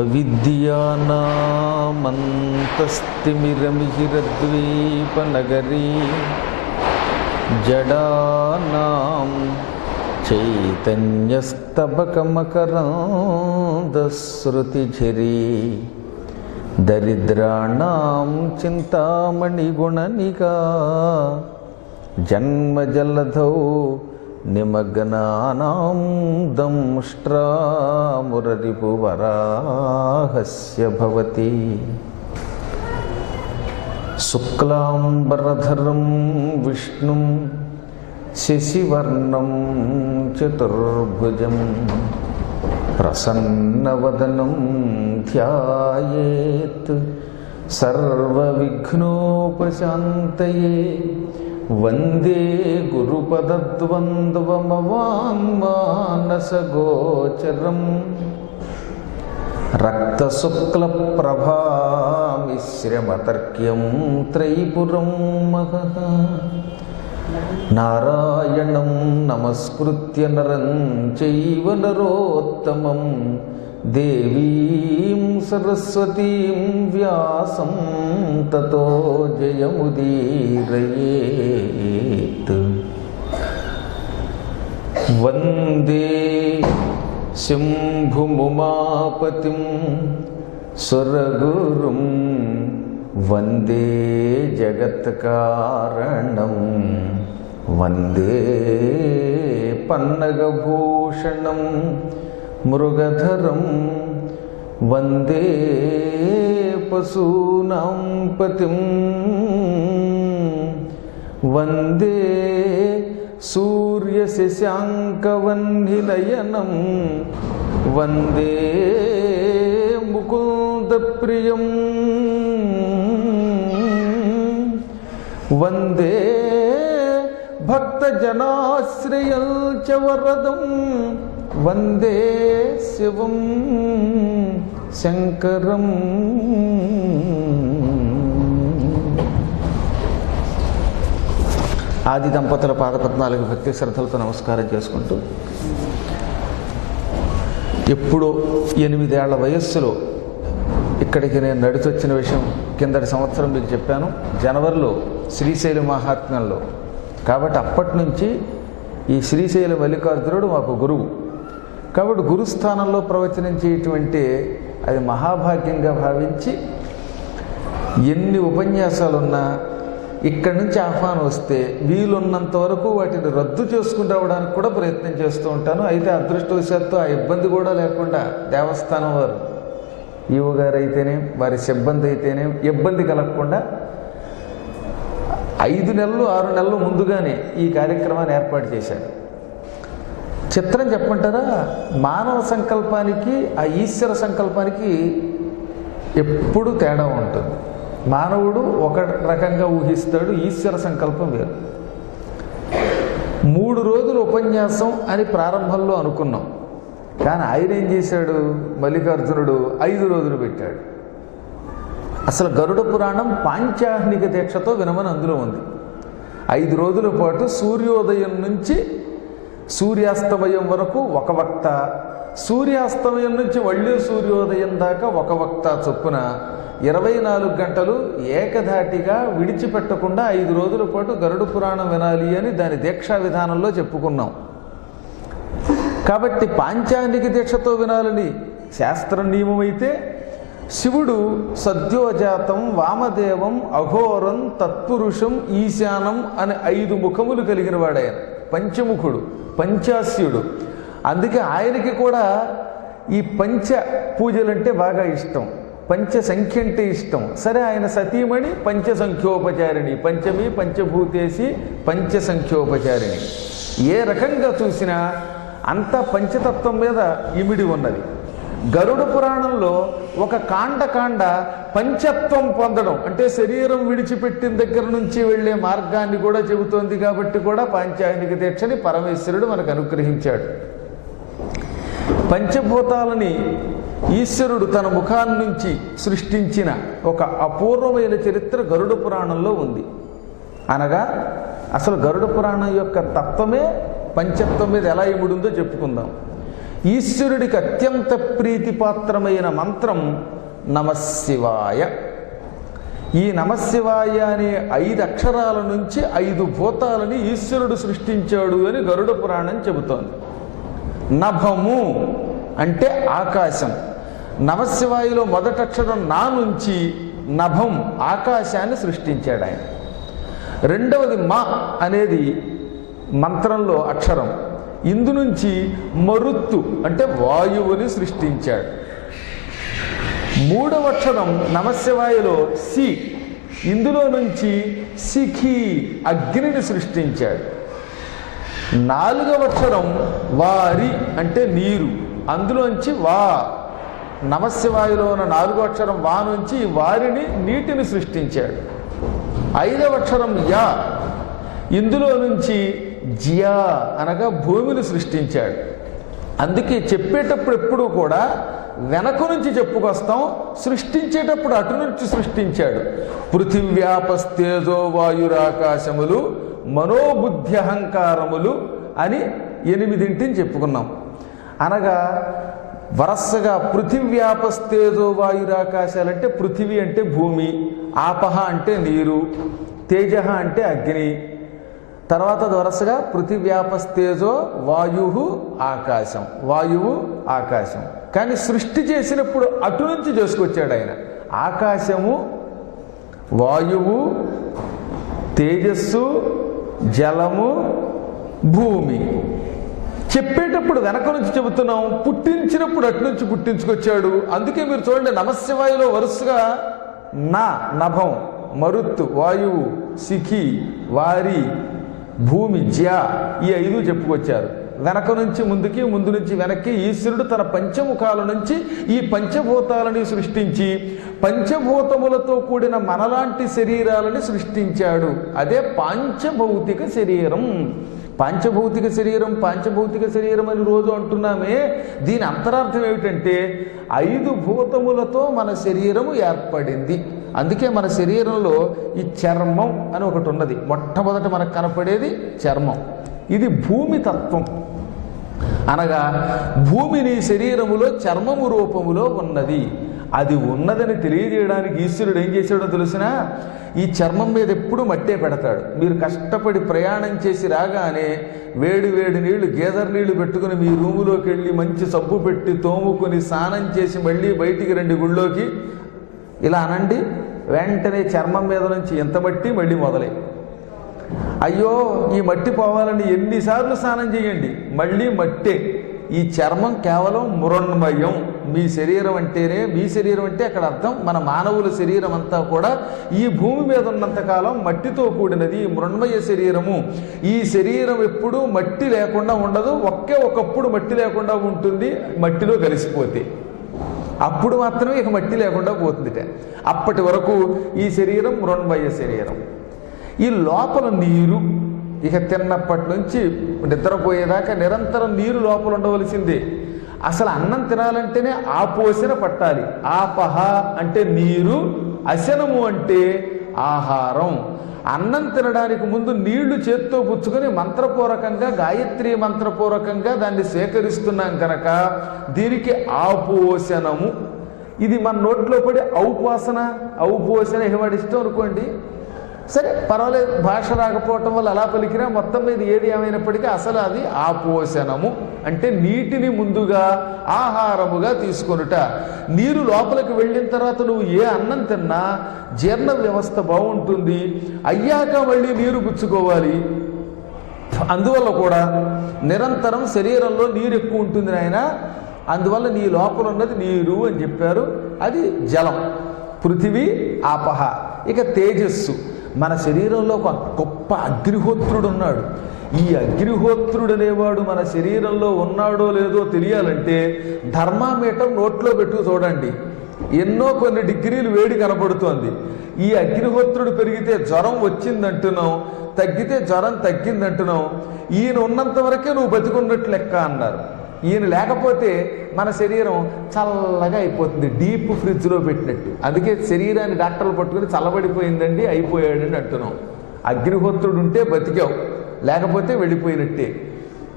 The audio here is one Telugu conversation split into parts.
అవిద్యానామంతస్తిమిరమిహిరద్వీపనగరీ జడానాం చైతన్యస్తబకమకరందశ్రుతిఝరీ దరిద్రాణాం చింతామణిగుణనికా జన్మజలధౌ నిమగ్నానాం దంష్ట్రామురరిపువరాహస్య భవతి శుక్లాంబరధరం విష్ణుం శశివర్ణం చతుర్భుజం ప్రసన్నవదనం ధ్యాయేత్ సర్వవిఘ్నోపశాంతయే వందే గురుపదద్వంద్వమవాంగ్మానసగోచరం రక్తశుక్లప్రభామిశ్రమతర్క్యం త్రైపురం మహః నారాయణం నమస్కృత్య నరం చైవ నరోత్తమం దేవీం సరస్వతీం వ్యాసం తతో జయముదీరయేత్. వందే శంభుముమాపతిం సురగురుం వందే జగత్కారణం వందే పన్నగభూషణం మృగధరం వందే పశూనాం పతిం వందే సూర్యశశాంకవన్నినయనం వందే ముకుందప్రియం వందే భక్తజనాశ్రయం చ వరదం వందే శివం శంకరం. ఆది దంపతుల పాదపద్మాలకు భక్తి శ్రద్ధలతో నమస్కారం చేసుకుంటూ, ఎప్పుడో 8 ఏళ్ల వయస్సులో ఇక్కడికి నేను నడిచొచ్చిన విషయం కిందటి సంవత్సరం మీకు చెప్పాను, జనవరిలో శ్రీశైల మహాత్మ్యంలో. కాబట్టి అప్పటి నుంచి ఈ శ్రీశైల మల్లికార్జునుడు మాకు గురువు. కాబట్టి గురుస్థానంలో ప్రవచనించేటువంటి అది మహాభాగ్యంగా భావించి ఎన్ని ఉపన్యాసాలున్నా ఇక్కడి నుంచి ఆహ్వానం వస్తే వీలున్నంత వరకు వాటిని రద్దు చేసుకుని రావడానికి కూడా ప్రయత్నం చేస్తూ ఉంటాను. అయితే అదృష్టవశాత్తు ఆ ఇబ్బంది కూడా లేకుండా దేవస్థానం వారు, ఈవో గారు అయితేనే, వారి సిబ్బంది అయితేనే ఇబ్బంది కలగకుండా 5 నెలలు 6 నెలలు ముందుగానే ఈ కార్యక్రమాన్ని ఏర్పాటు చేశారు. చిత్రం చెప్పమంటారా, మానవ సంకల్పానికి ఆ ఈశ్వర సంకల్పానికి ఎప్పుడు తేడా ఉంటుంది. మానవుడు ఒక రకంగా ఊహిస్తాడు, ఈశ్వర సంకల్పం వేరు. 3 రోజులు ఉపన్యాసం అని ప్రారంభంలో అనుకున్నాం, కానీ ఆయన ఏం చేశాడు, మల్లికార్జునుడు 5 రోజులు పెట్టాడు. అసలు గరుడ పురాణం పాంచాహ్నిక దీక్షతో వినమని అందులో ఉంది. 5 రోజుల పాటు సూర్యోదయం నుంచి సూర్యాస్తమయం వరకు ఒక వక్త, సూర్యాస్తమయం నుంచి మళ్ళీ సూర్యోదయం దాకా ఒక వక్త చొప్పున 24 గంటలు ఏకధాటిగా విడిచిపెట్టకుండా 5 రోజుల పాటు గరుడ పురాణం వినాలి అని దాని దీక్షా విధానంలో చెప్పుకున్నాం. కాబట్టి పాంచాహ్నిక దీక్షతో వినాలని శాస్త్ర నియమం అయితే, శివుడు సద్యోజాతం, వామదేవం, అఘోరం, తత్పురుషం, ఈశానం అని 5 ముఖములు కలిగిన వాడాయన. పంచముఖుడు, పంచాస్యుడు. అందుకే ఆయనకి కూడా ఈ పంచ పూజలంటే బాగా ఇష్టం, పంచ సంఖ్య అంటే ఇష్టం. సరే, ఆయన సతీమణి పంచసంఖ్యోపచారిణి, పంచమి పంచభూతేసి పంచసంఖ్యోపచారిణి. ఏ రకంగా చూసినా అంతా పంచతత్వం మీద ఇమిడి ఉన్నది. గరుడ పురాణంలో ఒక కాండ పంచత్వం పొందడం అంటే శరీరం విడిచిపెట్టిన దగ్గర నుంచి వెళ్ళే మార్గాన్ని కూడా చెబుతోంది. కాబట్టి కూడా పాంచాయనిక దీక్షని పరమేశ్వరుడు మనకు అనుగ్రహించాడు. పంచభూతాలని ఈశ్వరుడు తన ముఖాన్ని నుంచి సృష్టించిన ఒక అపూర్వమైన చరిత్ర గరుడ పురాణంలో ఉంది. అనగా అసలు గరుడ పురాణం యొక్క తత్వమే పంచత్వం మీద ఎలా ఇముడుందో చెప్పుకుందాం. ఈశ్వరుడికి అత్యంత ప్రీతిపాత్రమైన మంత్రం నమశివాయ. ఈ నమశివాయ అనే 5 అక్షరాల నుంచి 5 భూతాలని ఈశ్వరుడు సృష్టించాడు అని గరుడ పురాణం చెబుతోంది. నభము అంటే ఆకాశం. నమశివాయలో మొదటి అక్షరం నా నుంచి నభం ఆకాశాన్ని సృష్టించాడు ఆయన. రెండవది మా అనేది మంత్రంలో అక్షరం. ఇందు నుంచి మరుత్తు అంటే వాయువుని సృష్టించాడు. మూడవ అక్షరం నమశివాయలో సి. ఇందులో నుంచి శిఖి అగ్నిని సృష్టించాడు. నాలుగవ అక్షరం వారి అంటే నీరు. అందులోంచి వా. నమశివాయలో ఉన్న 4వ అక్షరం వా నుంచి వారిని నీటిని సృష్టించాడు. 5వ అక్షరం యా. ఇందులో నుంచి జియా అనగా భూమిని సృష్టించాడు. అందుకే చెప్పేటప్పుడు ఎప్పుడూ కూడా వెనక నుంచి చెప్పుకొస్తాం, సృష్టించేటప్పుడు అటు నుంచి సృష్టించాడు. పృథివ్యాపస్తేజో వాయురాకాశములు మనోబుద్ధి అహంకారములు అని 8 చెప్పుకున్నాం. అనగా వరసగా పృథివ్యాపస్తేజో వాయురాకాశాలంటే పృథివీ అంటే భూమి, ఆపహ అంటే నీరు, తేజ అంటే అగ్ని, తర్వాత వరసగా పృథివ్యాపస్తేజో వాయు ఆకాశం, వాయువు ఆకాశం. కానీ సృష్టి చేసినప్పుడు అటు నుంచి చేసుకొచ్చాడు ఆయన. ఆకాశము, వాయువు, తేజస్సు, జలము, భూమి. చెప్పేటప్పుడు వెనక నుంచి చెబుతున్నాం, పుట్టించినప్పుడు అటు నుంచి పుట్టించుకొచ్చాడు. అందుకే మీరు చూడండి, నమశివాయులో వరుసగా నా నభం, మరుత్తు వాయువు, శిఖి, వారి, భూమి, జ్యా ఈ 5 చెప్పుకొచ్చారు. వెనక నుంచి ముందుకి, ముందు నుంచి వెనక్కి ఈశ్వరుడు తన పంచముఖాల నుంచి ఈ పంచభూతాలని సృష్టించి పంచభూతములతో కూడిన మనలాంటి శరీరాలని సృష్టించాడు. అదే పాంచభౌతిక శరీరం. పాంచభౌతిక శరీరం, పాంచభౌతిక శరీరం అని రోజు అంటున్నామే, దీని అంతరార్థం ఏమిటంటే 5 భూతములతో మన శరీరము ఏర్పడింది. అందుకే మన శరీరంలో ఈ చర్మం అని ఒకటి ఉన్నది. మొట్టమొదట మనకు కనపడేది చర్మం. ఇది భూమి తత్వం. అనగా భూమిని శరీరములో చర్మము రూపములో ఉన్నది. అది ఉన్నదని తెలియజేయడానికి ఈశ్వరుడు ఏం చేశాడో తెలిసినా, ఈ చర్మం మీద ఎప్పుడూ మట్టే పెడతాడు. మీరు కష్టపడి ప్రయాణం చేసి రాగానే వేడి వేడి నీళ్లు, గేదర్ నీళ్లు పెట్టుకుని మీ రూములోకి వెళ్ళి మంచి సబ్బు పెట్టి తోముకొని స్నానం చేసి మళ్ళీ బయటికి రండి గుళ్ళోకి, ఇలా అనండి. వెంటనే చర్మం మీద నుంచి ఎంత మట్టి మళ్ళీ మొదలై, అయ్యో ఈ మట్టి పోవాలని ఎన్నిసార్లు స్నానం చేయండి, మళ్ళీ మట్టే. ఈ చర్మం కేవలం మృణ్మయం. మీ శరీరం అంటేనే, మీ శరీరం అంటే అక్కడ అర్థం మన మానవుల శరీరం అంతా కూడా ఈ భూమి మీద ఉన్నంతకాలం మట్టితో కూడినది, మృణ్మయ శరీరము. ఈ శరీరం ఎప్పుడూ మట్టి లేకుండా ఉండదు. ఒకప్పుడు మట్టి లేకుండా ఉంటుంది, మట్టిలో కలిసిపోతే అప్పుడు మాత్రమే ఇక మట్టి లేకుండా పోతుందిట. అప్పటి వరకు ఈ శరీరం మృణ్మయ శరీరం. ఈ లోపల నీరు, ఇక తిన్నప్పటి నుంచి నిద్రపోయేదాకా నిరంతరం నీరు లోపల ఉండవలసిందే. అసలు అన్నం తినాలంటేనే ఆపోసన పట్టాలి. ఆపహ అంటే నీరు, అశనము అంటే ఆహారం. అన్నం తినడానికి ముందు నీళ్లు చేత్తో పుచ్చుకొని మంత్రపూర్వకంగా, గాయత్రి మంత్రపూర్వకంగా దాన్ని స్వీకరిస్తున్నాం కనుక దీనికి ఆపోసనము. ఇది మన నోట్లో పడి ఔపోసన, ఔపోసన ఇవాడి ఇష్టం అనుకోండి, సరే పర్వాలేదు, భాష రాకపోవటం వల్ల అలా పలికినా మొత్తం మీద ఏది ఏమైనప్పటికీ అసలు అది ఆపోషణము అంటే నీటిని ముందుగా ఆహారముగా తీసుకొనుట. నీరు లోపలికి వెళ్ళిన తర్వాత నువ్వు ఏ అన్నం తిన్నా జీర్ణ వ్యవస్థ బాగుంటుంది. అయ్యాక మళ్ళీ నీరు పుచ్చుకోవాలి. అందువల్ల కూడా నిరంతరం శరీరంలో నీరు ఎక్కువ ఉంటుంది నాయన. అందువల్ల నీ లోపల ఉన్నది నీరు అని చెప్పారు. అది జలం, పృథివీ, ఆపహ. ఇక తేజస్సు. మన శరీరంలో ఒక గొప్ప అగ్నిహోత్రుడు ఉన్నాడు. ఈ అగ్నిహోత్రుడు అనేవాడు మన శరీరంలో ఉన్నాడో లేదో తెలియాలంటే థర్మామీటర్ నోట్లో పెట్టు చూడండి. కొన్ని డిగ్రీలు వేడి కనబడుతోంది. ఈ అగ్నిహోత్రుడు పెరిగితే జ్వరం వచ్చిందంటున్నావు, తగ్గితే జ్వరం తగ్గిందంటున్నావు. ఈయన ఉన్నంత వరకే నువ్వు బతికున్నట్లు లెక్క అన్నారు. ఈయన లేకపోతే మన శరీరం చల్లగా అయిపోతుంది, డీప్ ఫ్రిడ్జ్లో పెట్టినట్టు. అందుకే శరీరాన్ని డాక్టర్లు పట్టుకుని చల్లబడిపోయిందండి అయిపోయాడండి అంటున్నాం. అగ్నిహోత్రుడు ఉంటే బతికావు, లేకపోతే వెళ్ళిపోయినట్టే.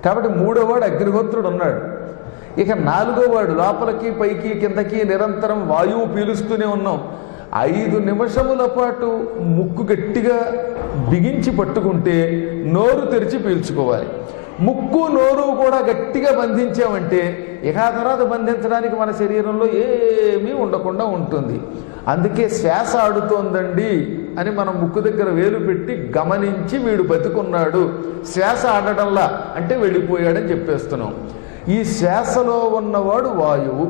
కాబట్టి మూడోవాడు అగ్నిహోత్రుడు ఉన్నాడు. ఇక నాలుగోవాడు లోపలికి పైకి కిందకి నిరంతరం వాయువు పీలుస్తూనే ఉన్నాం. 5 నిమిషముల పాటు ముక్కు గట్టిగా బిగించి పట్టుకుంటే నోరు తెరిచి పీల్చుకోవాలి. ముక్కు నోరు కూడా గట్టిగా బంధించామంటే ఇక ఆ తర్వాత బంధించడానికి మన శరీరంలో ఏమీ ఉండకుండా ఉంటుంది. అందుకే శ్వాస ఆడుతోందండి అని మనం ముక్కు దగ్గర వేలు పెట్టి గమనించి వీడు బతికున్నాడు, శ్వాస ఆడటంలా అంటే వెళ్ళిపోయాడని చెప్పేస్తున్నాం. ఈ శ్వాసలో ఉన్నవాడు వాయువు.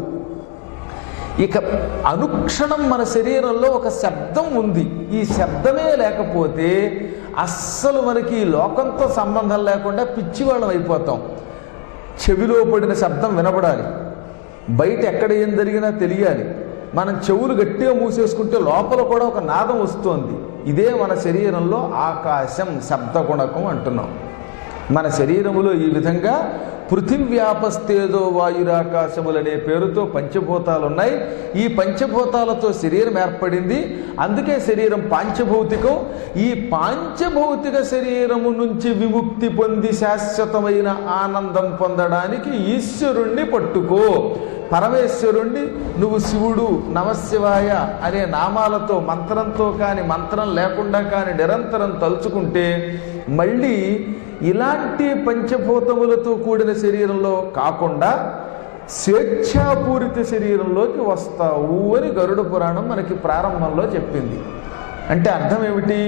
ఇక అనుక్షణం మన శరీరంలో ఒక శబ్దం ఉంది. ఈ శబ్దమే లేకపోతే అస్సలు మనకి ఈ లోకంతో సంబంధం లేకుండా పిచ్చివాళ్ళం అయిపోతాం. చెవిలో పడిన శబ్దం వినబడాలి, బయట ఎక్కడ ఏం జరిగినా తెలియాలి. మనం చెవులు గట్టిగా మూసేసుకుంటే లోపల కూడా ఒక నాదం వస్తుంది. ఇదే మన శరీరంలో ఆకాశం, శబ్దగుణకం అంటున్నాం. మన శరీరములో ఈ విధంగా పృథివ్యాపస్తేజో వాయురాకాశములనే పేరుతో పంచభూతాలు ఉన్నాయి. ఈ పంచభూతాలతో శరీరం ఏర్పడింది. అందుకే శరీరం పాంచభౌతికం. ఈ పాంచభౌతిక శరీరము నుంచి విముక్తి పొంది శాశ్వతమైన ఆనందం పొందడానికి ఈశ్వరుణ్ణి పట్టుకో. పరమేశ్వరుణ్ణి నువ్వు శివుడు, నమశివాయ అనే నామాలతో మంత్రంతో కానీ మంత్రం లేకుండా కానీ నిరంతరం తలుచుకుంటే మళ్ళీ ఇలాంటి పంచభూతములతో కూడిన శరీరంలో కాకుండా స్వేచ్ఛాపూరిత శరీరంలోకి వస్తావు అని గరుడ పురాణం మనకి ప్రారంభంలో చెప్పింది. అంటే అర్థం ఏమిటి?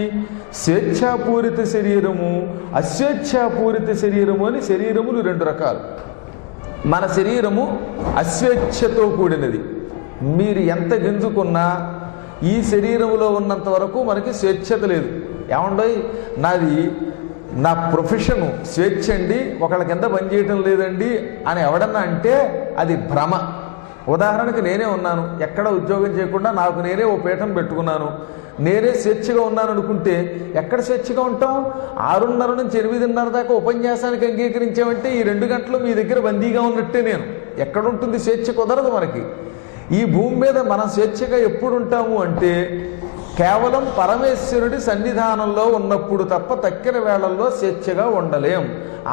స్వేచ్ఛాపూరిత శరీరము, అస్వేచ్ఛాపూరిత శరీరము అని శరీరములు 2 రకాలు. మన శరీరము అస్వేచ్ఛతో కూడినది. మీరు ఎంత గెంజుకున్నా ఈ శరీరములో ఉన్నంత వరకు మనకి స్వేచ్ఛత లేదు. ఏమండోయ్ నా ప్రొఫెషను స్వేచ్ఛ అండి, ఒకళ్ళ కింద పనిచేయటం లేదండి అని ఎవడన్నా అంటే అది భ్రమ. ఉదాహరణకు నేనే ఉన్నాను, ఎక్కడ ఉద్యోగం చేయకుండా నాకు నేనే ఓ పీఠం పెట్టుకున్నాను, నేనే స్వేచ్ఛగా ఉన్నాను అనుకుంటే ఎక్కడ స్వేచ్ఛగా ఉంటాం? 6:30 నుంచి 8:30 దాకా ఉపన్యాసానికి అంగీకరించామంటే ఈ 2 గంటలు మీ దగ్గర బందీగా ఉన్నట్టే. నేను ఎక్కడుంటుంది స్వేచ్ఛ? కుదరదు మనకి. ఈ భూమి మీద మనం స్వేచ్ఛగా ఎప్పుడు ఉంటాము అంటే కేవలం పరమేశ్వరుడి సన్నిధానంలో ఉన్నప్పుడు తప్ప తక్కిన వేళల్లో స్వేచ్ఛగా ఉండలేం.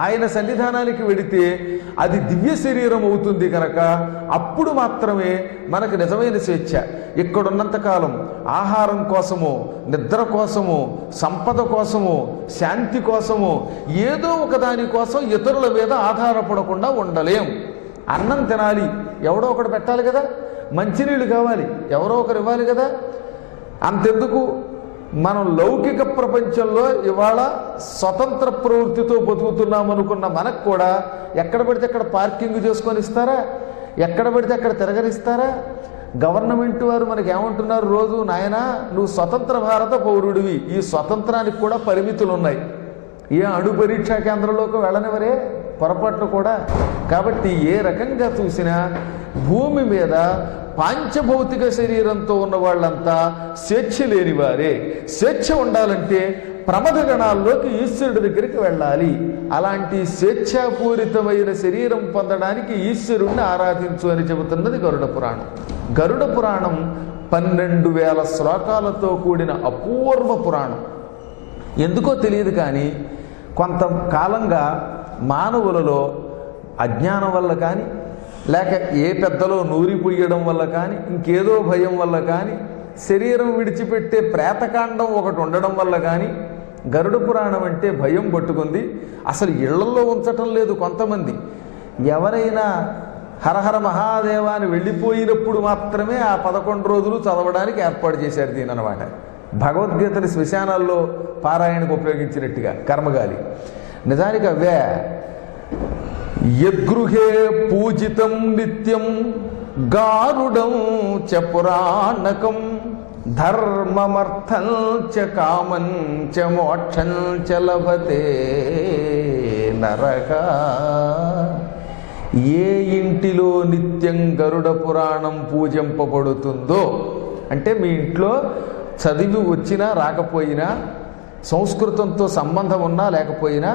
ఆయన సన్నిధానానికి వెడితే అది దివ్య శరీరం అవుతుంది కనుక అప్పుడు మాత్రమే మనకు నిజమైన స్వేచ్ఛ. ఇక్కడున్నంతకాలం ఆహారం కోసమో, నిద్ర కోసమో, సంపద కోసమో, శాంతి కోసమో ఏదో ఒక దాని కోసం ఇతరుల మీద ఆధారపడకుండా ఉండలేం. అన్నం తినాలి, ఎవడో ఒకడు పెట్టాలి కదా. మంచినీళ్ళు కావాలి, ఎవరో ఒకరు ఇవ్వాలి కదా. అంతెందుకు, మనం లౌకిక ప్రపంచంలో ఇవాళ స్వతంత్ర ప్రవృత్తితో బతుకుతున్నామనుకున్న మనకు కూడా ఎక్కడ పడితే అక్కడ పార్కింగ్ చేసుకొని ఇస్తారా? ఎక్కడ పడితే అక్కడ తిరగనిస్తారా? గవర్నమెంట్ వారు మనకి ఏమంటున్నారు రోజు? నాయనా నువ్వు స్వతంత్ర భారత పౌరుడివి, ఈ స్వతంత్రానికి కూడా పరిమితులు ఉన్నాయి. ఏ అణు పరీక్షా కేంద్రంలోకి వెళ్ళనివరే పొరపాట్లు కూడా. కాబట్టి ఏ రకంగా చూసినా భూమి మీద పాంచభౌతిక శరీరంతో ఉన్న వాళ్ళంతా స్వేచ్ఛ లేని వారే. స్వేచ్ఛ ఉండాలంటే ప్రమథ గణాల్లోకి ఈశ్వరుడి దగ్గరికి వెళ్ళాలి. అలాంటి స్వేచ్ఛాపూరితమైన శరీరం పొందడానికి ఈశ్వరుణ్ణి ఆరాధించు అని చెబుతున్నది గరుడ పురాణం. గరుడ పురాణం 12,000 శ్లోకాలతో కూడిన అపూర్వ పురాణం. ఎందుకో తెలియదు కానీ కొంతకాలంగా మానవులలో అజ్ఞానం వల్ల కానీ, లేక ఏ పెద్దలో నూరిపోయడం వల్ల కానీ, ఇంకేదో భయం వల్ల కానీ, శరీరం విడిచిపెట్టే ప్రేతకాండం ఒకటి ఉండడం వల్ల కానీ గరుడ పురాణం అంటే భయం పట్టుకుంది. అసలు ఇళ్లలో ఉంచటం లేదు కొంతమంది. ఎవరైనా హరహర మహాదేవాన్ని వెళ్ళిపోయినప్పుడు మాత్రమే ఆ 11 రోజులు చదవడానికి ఏర్పాటు చేశారు దీని అనమాట. భగవద్గీతని శ్మశానాల్లో పారాయణకు ఉపయోగించినట్టుగా కర్మగాలి. నిజానికి అవే యద్గృహే పూజితం నిత్యం గారుడం చ పురాణకం ధర్మమర్థం చ కామం చ మోక్షం చ లభతే నరక. ఏ ఇంటిలో నిత్యం గరుడ పురాణం పూజింపబడుతుందో, అంటే మీ ఇంట్లో చదివి వచ్చినా రాకపోయినా, సంస్కృతంతో సంబంధం ఉన్నా లేకపోయినా,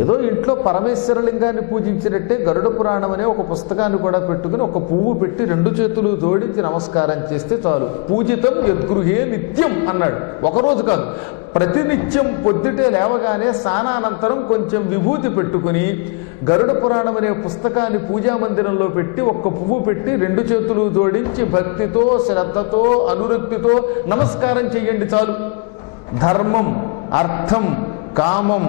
ఏదో ఇంట్లో పరమేశ్వరలింగాన్ని పూజించినట్టే గరుడ పురాణం అనే ఒక పుస్తకాన్ని కూడా పెట్టుకుని ఒక పువ్వు పెట్టి 2 చేతులు జోడించి నమస్కారం చేస్తే చాలు. పూజితం యద్గృహే నిత్యం అన్నాడు. ఒకరోజు కాదు, ప్రతినిత్యం పొద్దుటే లేవగానే స్నానానంతరం కొంచెం విభూతి పెట్టుకుని గరుడ పురాణం అనే పుస్తకాన్ని పూజా మందిరంలో పెట్టి ఒక్క పువ్వు పెట్టి 2 చేతులు జోడించి భక్తితో శ్రద్ధతో అనురక్తితో నమస్కారం చెయ్యండి చాలు. ధర్మం, అర్థం, కామం,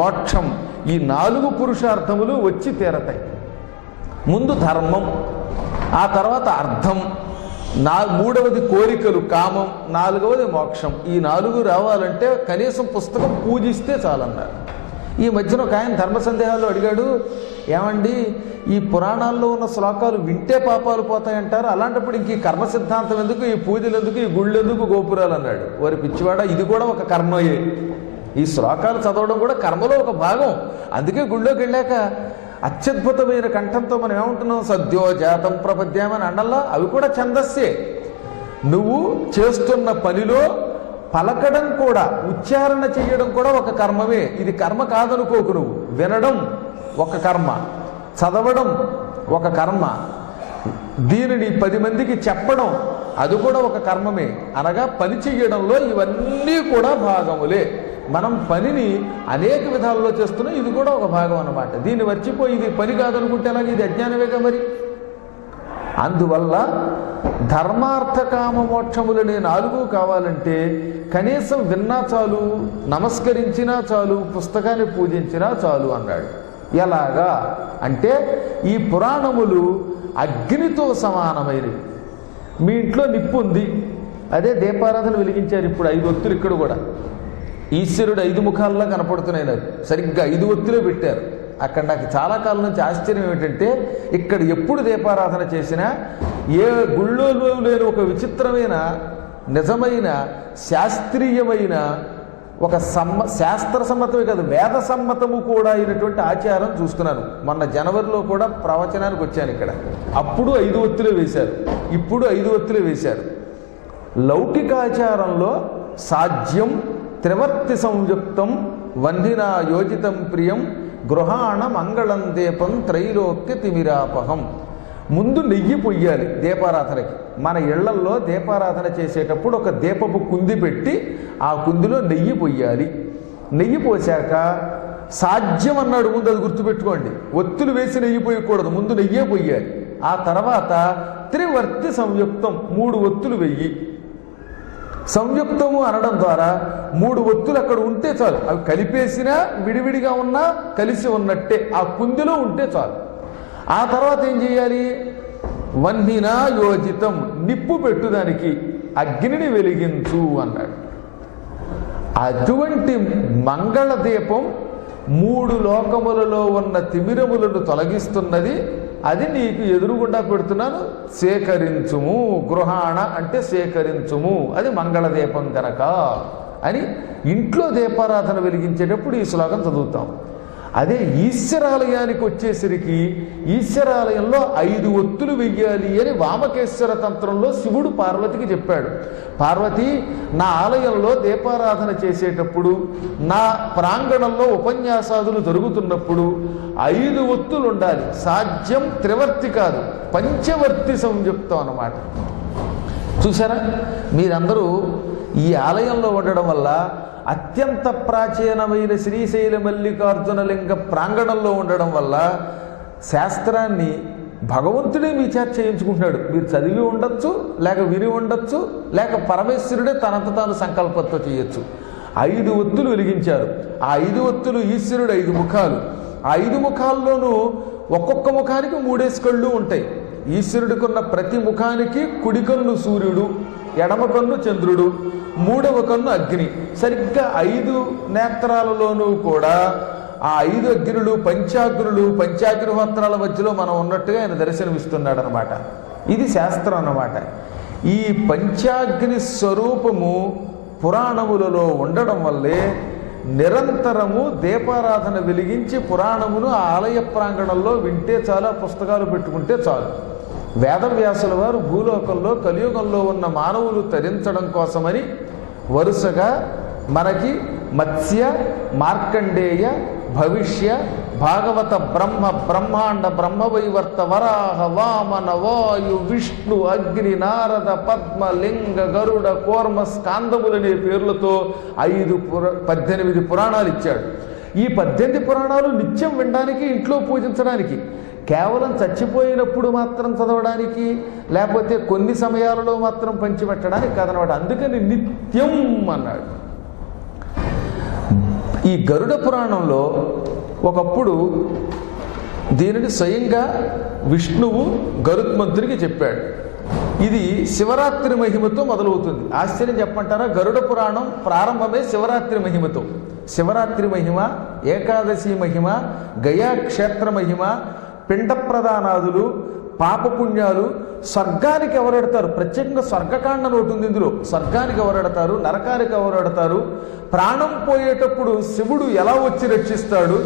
మోక్షం ఈ 4 పురుషార్థములు వచ్చి తీరతాయి. ముందు ధర్మం, ఆ తర్వాత అర్థం, మూడవది కోరికలు కామం, 4వది మోక్షం. ఈ 4 రావాలంటే కనీసం పుస్తకం పూజిస్తే చాలన్నారు. ఈ మధ్యన ఒక ఆయన ధర్మ సందేహాలు అడిగాడు, ఏమండి ఈ పురాణాల్లో ఉన్న శ్లోకాలు వింటే పాపాలు పోతాయంటారు, అలాంటప్పుడు ఇంక ఈ కర్మ సిద్ధాంతం ఎందుకు, ఈ పూజలు ఎందుకు, ఈ గుళ్ళు ఎందుకు, గోపురాలు అన్నాడు. వారి పిచ్చివాడ, ఇది కూడా ఒక కర్మయే. ఈ శ్లోకాలు చదవడం కూడా కర్మలో ఒక భాగం. అందుకే గుళ్ళోకి వెళ్ళాక అత్యద్భుతమైన కంఠంతో మనం ఏమంటున్నాం, సద్యోజాతం ప్రపద్యామని అండల్లా అవి కూడా ఛందస్సే. నువ్వు చేస్తున్న పనిలో పలకడం కూడా, ఉచ్చారణ చేయడం కూడా ఒక కర్మమే. ఇది కర్మ కాదనుకోకు. నువ్వు వినడం ఒక కర్మ, చదవడం ఒక కర్మ, దీనిని 10 మందికి చెప్పడం అది కూడా ఒక కర్మమే. అనగా పని చెయ్యడంలో ఇవన్నీ కూడా భాగములే. మనం పనిని అనేక విధాల్లో చేస్తున్నాం, ఇది కూడా ఒక భాగం అన్నమాట. దీన్ని మర్చిపోయి ఇది పని కాదనుకుంటే అలాగే, ఇది అజ్ఞానమేగా మరి. అందువల్ల ధర్మార్థ కామ మోక్షములనే 4 కావాలంటే కనీసం విన్నా చాలు, నమస్కరించినా చాలు, పుస్తకాన్ని పూజించినా చాలు అన్నాడు. ఎలాగా అంటే ఈ పురాణములు అగ్నితో సమానమైనవి. మీ ఇంట్లో నిప్పు ఉంది, అదే దీపారాధన వెలిగించారు. ఇప్పుడు 5 ఒత్తులు ఇక్కడ కూడా ఈశ్వరుడు 5 ముఖాల్లో కనపడుతున్నాయి. నాకు సరిగ్గా 5 ఒత్తులే పెట్టారు. అక్కడ నాకు చాలా కాలం నుంచి ఆశ్చర్యం ఏమిటంటే, ఇక్కడ ఎప్పుడు దీపారాధన చేసినా ఏ గుళ్ళో లేని ఒక విచిత్రమైన నిజమైన శాస్త్రీయమైన ఒక శాస్త్ర సమ్మతమే కాదు, వేద సమ్మతము కూడా అయినటువంటి ఆచారం చూస్తున్నాను. మొన్న జనవరిలో కూడా ప్రవచనానికి వచ్చాను ఇక్కడ. అప్పుడు 5 ఒత్తులే వేశారు, ఇప్పుడు 5 ఒత్తులే వేశారు. లౌకికాచారంలో సాధ్యం త్రివర్తి సంయుక్తం వందినా యోజితం ప్రియం గృహాణ మంగళం దీపం త్రైలోక్య తిమిరాపహం. ముందు నెయ్యి పొయ్యాలి దీపారాధనకి. మన ఇళ్లల్లో దీపారాధన చేసేటప్పుడు ఒక దీపపు కుంది పెట్టి ఆ కుందిలో నెయ్యి పొయ్యాలి. నెయ్యి పోసాక సాధ్యం అన్నాడు ముందు, అది గుర్తుపెట్టుకోండి. ఒత్తులు వేసి నెయ్యి పోయకూడదు, ముందు నెయ్యే పొయ్యాలి. ఆ తర్వాత త్రివర్తి సంయుక్తం 3 ఒత్తులు వెయ్యి. సంయుక్తము అనడం ద్వారా 3 ఒత్తులు అక్కడ ఉంటే చాలు. అవి కలిపేసినా విడివిడిగా ఉన్నా కలిసి ఉన్నట్టే ఆ కుందిలో ఉంటే చాలు. ఆ తర్వాత ఏం చేయాలి, వన్నినా యోజితం నిప్పు పెట్టుదానికి, అగ్నిని వెలిగించు అన్నాడు. అటువంటి మంగళ దీపం 3 లోకములలో ఉన్న తిమిరములను తొలగిస్తున్నది. అది నీకు ఎదురుగుండా పెడుతున్నాను, సేకరించుము. గృహాణ అంటే సేకరించుము, అది మంగళదీపం కనుక అని ఇంట్లో దీపారాధన వెలిగించేటప్పుడు ఈ శ్లోకం చదువుతాం. అదే ఈశ్వరాలయానికి వచ్చేసరికి ఈశ్వరాలయంలో 5 ఒత్తులు వెయ్యాలి అని వామకేశ్వర తంత్రంలో శివుడు పార్వతికి చెప్పాడు. పార్వతి, నా ఆలయంలో దీపారాధన చేసేటప్పుడు, నా ప్రాంగణంలో ఉపన్యాసాదులు జరుగుతున్నప్పుడు 5 ఒత్తులు ఉండాలి. సాధ్యం త్రివర్తి కాదు, పంచవర్తి సంయుక్తం అన్నమాట. చూసారా, మీరందరూ ఈ ఆలయంలో ఉండడం వల్ల అత్యంత ప్రాచీనమైన శ్రీశైల మల్లికార్జున లింగ ప్రాంగణంలో ఉండడం వల్ల శాస్త్రాన్ని భగవంతుడే మీ చేత చేయించుకుంటున్నాడు. మీరు చదివి ఉండొచ్చు, లేక విని ఉండొచ్చు, లేక పరమేశ్వరుడే తనంత తాను సంకల్పంతో చేయొచ్చు. 5 ఒత్తులు వెలిగించారు. ఆ 5 ఒత్తులు ఈశ్వరుడు 5 ముఖాలు. ఆ 5 ముఖాల్లోనూ ఒక్కొక్క ముఖానికి 3 కళ్ళు ఉంటాయి. ఈశ్వరుడికి ఉన్న ప్రతి ముఖానికి కుడి కన్ను సూర్యుడు, ఎడమ కన్ను చంద్రుడు, 3వ కన్ను అగ్ని. సరిగ్గా 5 నేత్రాలలోనూ కూడా ఆ 5 అగ్నులు పంచాగ్నులు, పంచాగ్నిహోత్రాల మధ్యలో మనం ఉన్నట్టుగా ఆయన దర్శనమిస్తున్నాడు అనమాట. ఇది శాస్త్రం అన్నమాట. ఈ పంచాగ్ని స్వరూపము పురాణములలో ఉండడం వల్లే నిరంతరము దీపారాధన వెలిగించి పురాణమును ఆ ఆలయ ప్రాంగణంలో వింటే చాలా, పుస్తకాలు పెట్టుకుంటే చాలు. వేదవ్యాసుల వారు భూలోకంలో కలియుగంలో ఉన్న మానవులు తరించడం కోసమని వరుసగా మనకి మత్స్య, మార్కండేయ, భవిష్య, భాగవత, బ్రహ్మ, బ్రహ్మాండ, బ్రహ్మవైవర్త, వరాహ, వామన, వాయు, విష్ణు, అగ్ని, నారద, పద్మ, లింగ, గరుడ, కూర్మ, స్కాందములనే పేర్లతో 18 పురాణాలు ఇచ్చాడు. ఈ 18 పురాణాలు నిత్యం వినడానికి, ఇంట్లో పూజించడానికి, కేవలం చచ్చిపోయినప్పుడు మాత్రం చదవడానికి, లేకపోతే కొన్ని సమయాలలో మాత్రం పంచిపెట్టడానికి కాదనమాట. అందుకని నిత్యం అన్నాడు. ఈ గరుడ పురాణంలో ఒకప్పుడు దీనిని స్వయంగా విష్ణువు గరుత్మంతునికి చెప్పాడు. ఇది శివరాత్రి మహిమతో మొదలవుతుంది. ఆశ్చర్యం చెప్పంటారా? గరుడ పురాణం ప్రారంభమే శివరాత్రి మహిమతో. శివరాత్రి మహిమ, ఏకాదశి మహిమ, గయా క్షేత్ర మహిమ, పిండ ప్రదానాదులు, పాపపుణ్యాలు, స్వర్గానికి ఎవరెడతారు, ప్రత్యేకంగా స్వర్గకాండ ఒకటి ఉంది ఇందులో. స్వర్గానికి ఎవరెడతారు, నరకానికి ఎవరెడతారు, ప్రాణం పోయేటప్పుడు శివుడు ఎలా వచ్చి రక్షిస్తాడు,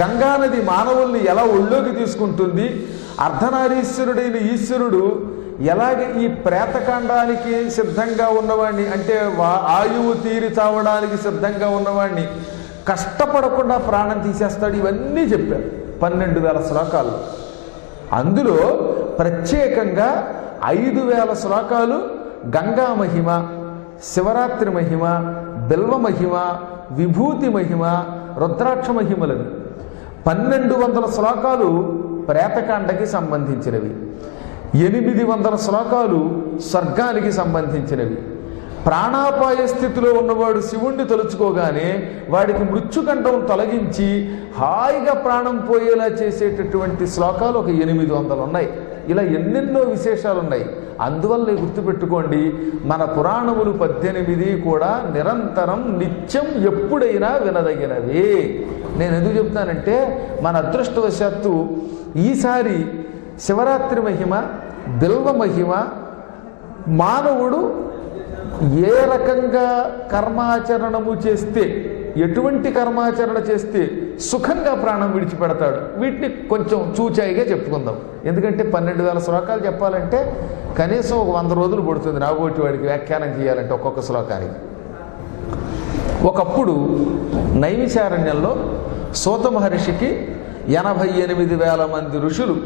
గంగానది మానవుల్ని ఎలా ఒళ్ళోకి తీసుకుంటుంది, అర్ధనారీశ్వరుడైన ఈశ్వరుడు ఎలాగే ఈ ప్రేతకాండానికి సిద్ధంగా ఉన్నవాడిని, అంటే ఆయువు తీరి చావడానికి సిద్ధంగా ఉన్నవాడిని కష్టపడకుండా ప్రాణం తీసేస్తాడు. ఇవన్నీ చెప్పారు 12,000 శ్లోకాలు. అందులో ప్రత్యేకంగా 5,000 శ్లోకాలు గంగా మహిమ, శివరాత్రి మహిమ, బిల్వ మహిమ, విభూతి మహిమ, రుద్రాక్ష మహిమలని. 1200 శ్లోకాలు ప్రేతకాండకి సంబంధించినవి, 800 శ్లోకాలు స్వర్గానికి సంబంధించినవి. ప్రాణాపాయ స్థితిలో ఉన్నవాడు శివుణ్ణి తలుచుకోగానే వాడికి మృత్యుకంఠం తొలగించి హాయిగా ప్రాణం పోయేలా చేసేటటువంటి శ్లోకాలు ఒక 800 ఉన్నాయి. ఇలా ఎన్నెన్నో విశేషాలు ఉన్నాయి. అందువల్ల గుర్తుపెట్టుకోండి, మన పురాణములు 18 కూడా నిరంతరం నిత్యం ఎప్పుడైనా వినదగినవి. నేను ఎందుకు చెప్తానంటే, మన అదృష్టవశాత్తు ఈసారి శివరాత్రి మహిమ, బిల్వ మహిమ, మానవుడు ఏ రకంగా కర్మాచరణము చేస్తే, ఎటువంటి కర్మాచరణ చేస్తే సుఖంగా ప్రాణం విడిచిపెడతాడు, వీటిని కొంచెం చూచాయిగా చెప్పుకుందాం. ఎందుకంటే 12,000 శ్లోకాలు చెప్పాలంటే కనీసం ఒక 100 రోజులు పడుతుంది నాగోటి వాడికి వ్యాఖ్యానం చేయాలంటే ఒక్కొక్క శ్లోకానికి. ఒకప్పుడు నైమిషారణ్యంలో సూత మహర్షికి 88,000 మంది ఋషులు,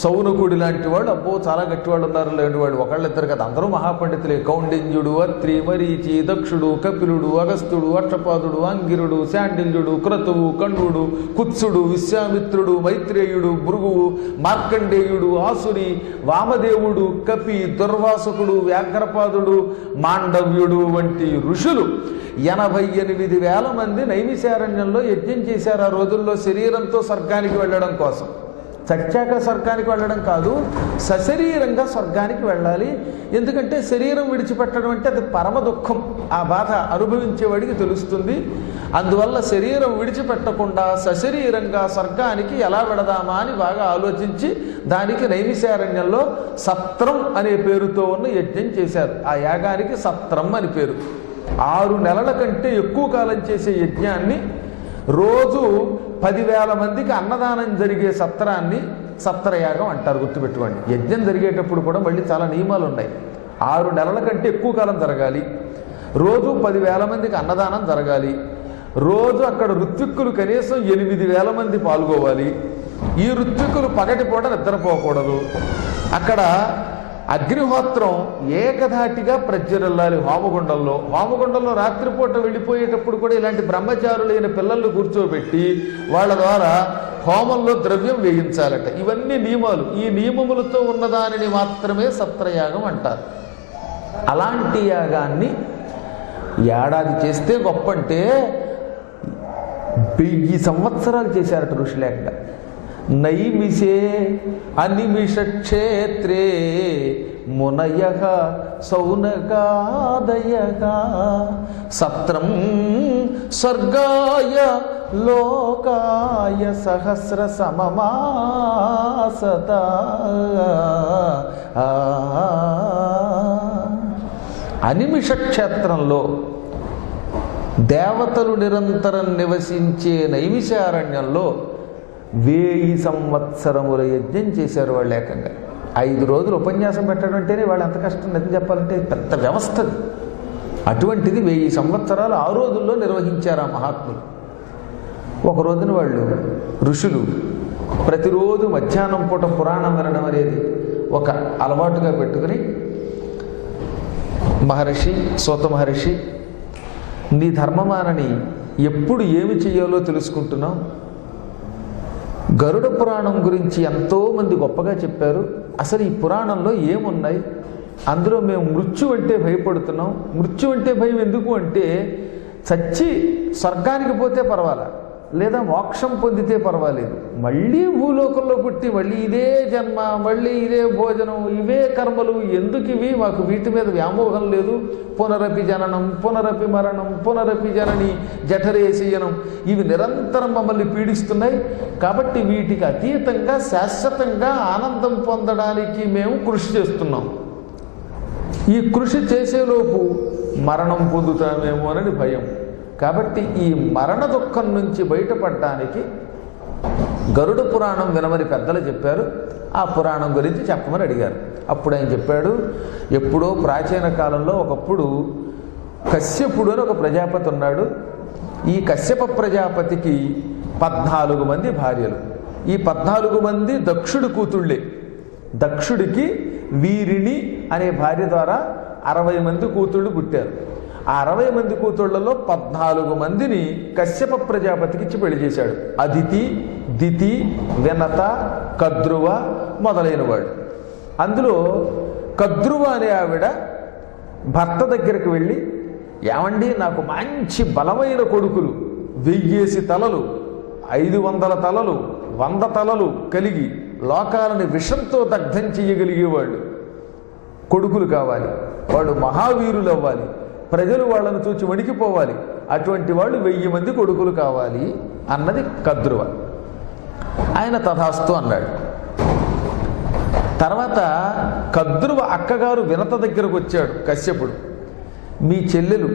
సౌనకుడి లాంటి వాళ్ళు, అబ్బో చాలా గట్టివాళ్ళు ఉన్నారు, లేని వాళ్ళు ఒకళ్ళిద్దరు కదా, అందరూ మహాపండితులే. కౌండిన్యుడు, అత్రి, మరీచి, దక్షుడు, కపిలుడు, అగస్త్యుడు, అక్షపాదుడు, అంగిరుడు, శాండిల్యుడు, క్రతువు, కండుడు, కుత్సుడు, విశ్వామిత్రుడు, మైత్రేయుడు, భృగువు, మార్కండేయుడు, ఆసురి, వామదేవుడు, కపి, దుర్వాసుకుడు, వ్యాఘ్రపాదుడు, మాండవ్యుడు వంటి ఋషులు 88,000 మంది నైమిషారణ్యంలో యజ్ఞం చేశారు. ఆ రోజుల్లో శరీరంతో స్వర్గానికి వెళ్ళడం కోసం. చచ్చాక స్వర్గానికి వెళ్ళడం కాదు, సశరీరంగా స్వర్గానికి వెళ్ళాలి. ఎందుకంటే శరీరం విడిచిపెట్టడం అంటే అది పరమ దుఃఖం, ఆ బాధ అనుభవించేవాడికి తెలుస్తుంది. అందువల్ల శరీరం విడిచిపెట్టకుండా సశరీరంగా స్వర్గానికి ఎలా వెడదామా అని బాగా ఆలోచించి దానికి నైమిషారణ్యంలో సత్రం అనే పేరుతో ఉన్న యజ్ఞం చేశారు. ఆ యాగానికి సత్రం అని పేరు. 6 నెలల కంటే ఎక్కువ కాలం చేసే యజ్ఞాన్ని, రోజు 10,000 మందికి అన్నదానం జరిగే సత్రాన్ని సత్రయాగం అంటారు. గుర్తుపెట్టుకోండి. యజ్ఞం జరిగేటప్పుడు కూడా మళ్ళీ చాలా నియమాలు ఉన్నాయి. 6 నెలల కంటే ఎక్కువ కాలం జరగాలి, రోజు 10,000 మందికి అన్నదానం జరగాలి, రోజు అక్కడ ఋత్విక్కులు కనీసం 8,000 మంది పాల్గొవాలి. ఈ ఋత్విక్కులు పగటిపూట నిద్రపోకూడదు. అక్కడ అగ్నిహోత్రం ఏకధాటిగా ప్రజ్వరిల్లాలి. హోమగుండంలో రాత్రిపూట వెళ్ళిపోయేటప్పుడు కూడా ఇలాంటి బ్రహ్మచారులైన పిల్లల్ని కూర్చోబెట్టి వాళ్ళ ద్వారా హోమంలో ద్రవ్యం వేయించాలట. ఇవన్నీ నియమాలు. ఈ నియమములతో ఉన్నదానిని మాత్రమే సత్రయాగం అంటారు. అలాంటి యాగాన్ని ఏడాది చేస్తే గొప్ప అంటే 1000 సంవత్సరాలు చేశారట ఋషులేక. నైమిషే అనిమిషక్షేత్రే మునయః సౌనకాదయః సత్రం స్వర్గాయ లోకాయ సహస్ర సమమాసత. అనిమిష క్షేత్రంలో దేవతలు నిరంతరం నివసించే నైమిషారణ్యంలో 1000 సంవత్సరముల యజ్ఞం చేశారు వాళ్ళు. ఏకంగా 5 రోజులు ఉపన్యాసం పెట్టడం అంటేనే వాళ్ళు ఎంత కష్టం. నిజం చెప్పాలంటే పెద్ద వ్యవస్థది. అటువంటిది 1000 సంవత్సరాలు ఆ రోజుల్లో నిర్వహించారు ఆ మహాత్ములు. ఒక రోజున వాళ్ళు ఋషులు ప్రతిరోజు మధ్యాహ్నం పూట పురాణం వినడం అనేది ఒక అలవాటుగా పెట్టుకుని, మహర్షి సూత మహర్షి, నీ ధర్మమానని ఎప్పుడు ఏమి చెయ్యాలో తెలుసుకుంటున్నాం. గరుడ పురాణం గురించి ఎంతోమంది గొప్పగా చెప్పారు. అసలు ఈ పురాణంలో ఏమున్నాయి? అందులో మేము మృత్యు అంటే భయపడుతున్నాం. మృత్యు అంటే భయం ఎందుకు అంటే, చచ్చి స్వర్గానికి పోతే పర్వాలా, లేదా మోక్షం పొందితే పర్వాలేదు, మళ్ళీ భూలోకంలో పుట్టి మళ్ళీ ఇదే జన్మ, మళ్ళీ ఇదే భోజనం, ఇవే కర్మలు, ఎందుకు ఇవి? మాకు వీటి మీద వ్యామోహం లేదు. పునరపి జననం, పునరపి మరణం, పునరపి జనని, జఠరేశయనం, ఇవి నిరంతరం మమ్మల్ని పీడిస్తున్నాయి. కాబట్టి వీటికి అతీతంగా శాశ్వతంగా ఆనందం పొందడానికి మేము కృషి చేస్తున్నాం. ఈ కృషి చేసేలోపు మరణం పొందుతామేమో అని భయం. కాబట్టి ఈ మరణ దుఃఖం నుంచి బయటపడడానికి గరుడ పురాణం వినమని పెద్దలు చెప్పారు. ఆ పురాణం గురించి చెప్పమని అడిగారు. అప్పుడు ఆయన చెప్పాడు, ఎప్పుడో ప్రాచీన కాలంలో ఒకప్పుడు కశ్యపుడు అని ఒక ప్రజాపతి ఉన్నాడు. ఈ కశ్యప ప్రజాపతికి 14 మంది భార్యలు. ఈ 14 మంది దక్షుడి కూతుళ్ళే. దక్షుడికి వీరిణి అనే భార్య ద్వారా 60 మంది కూతుళ్ళు పుట్టారు. ఆ 60 మంది కూతుళ్లలో 14 మందిని కశ్యప ప్రజాపతికి ఇచ్చి పెళ్లి చేశాడు. అదితి, దితి, వినత, కద్రువ మొదలైన వాడు. అందులో కద్రువ అనే ఆవిడ భర్త దగ్గరికి వెళ్ళి, ఏమండి నాకు మంచి బలమైన కొడుకులు, 1000 తలలు, 500 తలలు, 100 తలలు కలిగి లోకాలని విషంతో దగ్ధం చెయ్యగలిగేవాళ్ళు కొడుకులు కావాలి. వాడు మహావీరులు అవ్వాలి, ప్రజలు వాళ్ళను చూచి వణికిపోవాలి, అటువంటి వాళ్ళు 1000 మంది కొడుకులు కావాలి అన్నది కద్రువ. ఆయన తథాస్తు అన్నాడు. తర్వాత కద్రువ అక్కగారు వినత దగ్గరకు వచ్చాడు కశ్యపుడు. మీ చెల్లెలు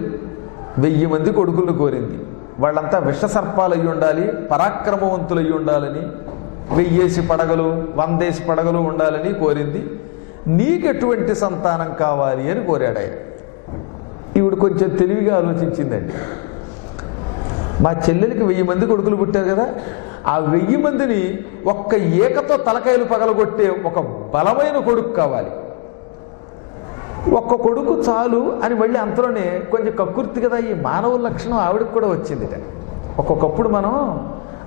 1000 మంది కొడుకులను కోరింది. వాళ్ళంతా విషసర్పాలు అయ్యి ఉండాలి, పరాక్రమవంతులు అయ్యి ఉండాలని, 1000 పడగలు 100 పడగలు ఉండాలని కోరింది. నీకెటువంటి సంతానం కావాలి అని కోరాడు ఆయన. ఈవిడ కొంచెం తెలివిగా ఆలోచించిందండి. మా చెల్లెలికి 1000 మంది కొడుకులు పుట్టారు కదా, ఆ 1000 మందిని ఒక్క ఏకతో తలకాయలు పగలగొట్టే ఒక బలమైన కొడుకు కావాలి. ఒక్క కొడుకు చాలు అని మళ్ళీ అంతలోనే కొంచెం కక్కుర్తి కదా, ఈ మానవ లక్షణం ఆవిడకి కూడా వచ్చింది. ఒక్కొక్కప్పుడు మనం